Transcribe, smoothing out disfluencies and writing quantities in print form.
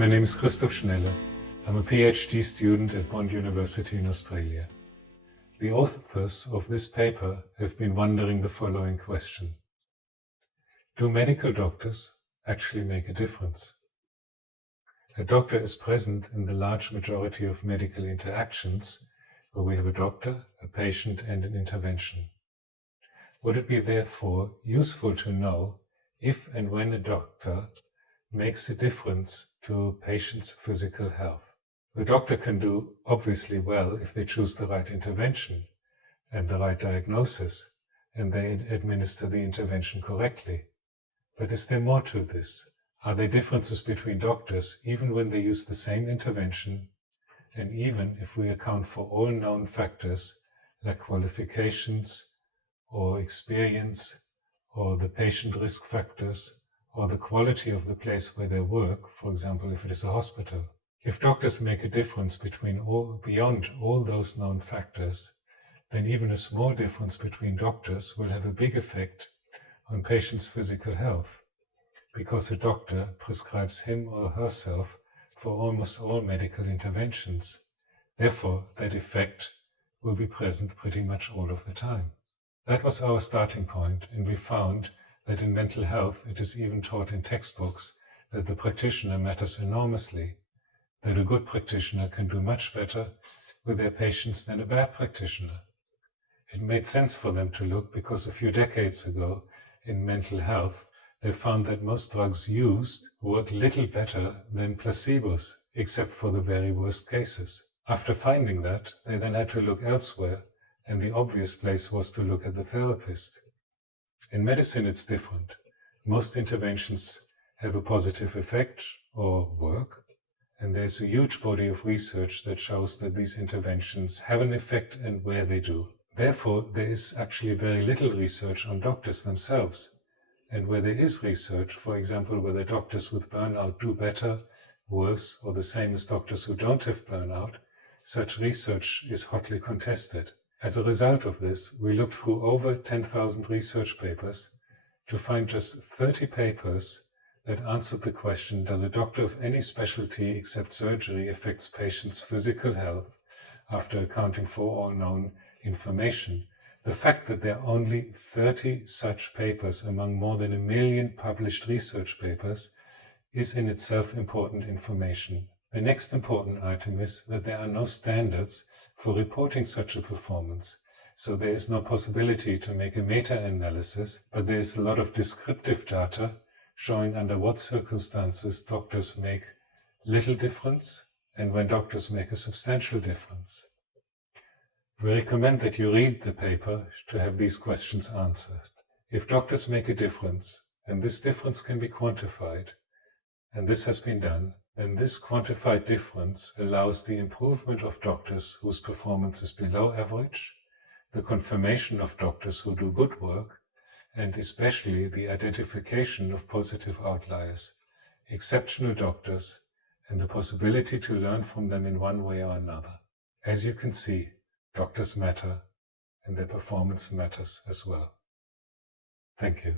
My name is Christoph Schnelle. I'm a PhD student at Bond University in Australia. The authors of this paper have been wondering the following question. Do medical doctors actually make a difference? A doctor is present in the large majority of medical interactions where we have a doctor, a patient, and an intervention. Would it be therefore useful to know if and when a doctor makes a difference to a patient's physical health? The doctor can do obviously well if they choose the right intervention and the right diagnosis, and they administer the intervention correctly. But is there more to this? Are there differences between doctors even when they use the same intervention, and even if we account for all known factors like qualifications or experience or the patient risk factors or the quality of the place where they work, for example, if it is a hospital? If doctors make a difference beyond all those known factors, then even a small difference between doctors will have a big effect on patients' physical health, because a doctor prescribes him or herself for almost all medical interventions. Therefore, that effect will be present pretty much all of the time. That was our starting point, and we found that in mental health it is even taught in textbooks that the practitioner matters enormously, that a good practitioner can do much better with their patients than a bad practitioner. It made sense for them to look because a few decades ago in mental health they found that most drugs used work little better than placebos, except for the very worst cases. After finding that, they then had to look elsewhere, and the obvious place was to look at the therapist. In medicine it's different. Most interventions have a positive effect or work, and there's a huge body of research that shows that these interventions have an effect and where they do. Therefore, there is actually very little research on doctors themselves. And where there is research, for example, whether doctors with burnout do better, worse, or the same as doctors who don't have burnout, such research is hotly contested. As a result of this, we looked through over 10,000 research papers to find just 30 papers that answered the question, does a doctor of any specialty except surgery affects patients' physical health after accounting for all known information? The fact that there are only 30 such papers among more than 1 million published research papers is in itself important information. The next important item is that there are no standards for reporting such a performance, so there is no possibility to make a meta-analysis, but there is a lot of descriptive data showing under what circumstances doctors make little difference and when doctors make a substantial difference. We recommend that you read the paper to have these questions answered. If doctors make a difference, and this difference can be quantified, and this has been done, then this quantified difference allows the improvement of doctors whose performance is below average, the confirmation of doctors who do good work, and especially the identification of positive outliers, exceptional doctors, and the possibility to learn from them in one way or another. As you can see, doctors matter, and their performance matters as well. Thank you.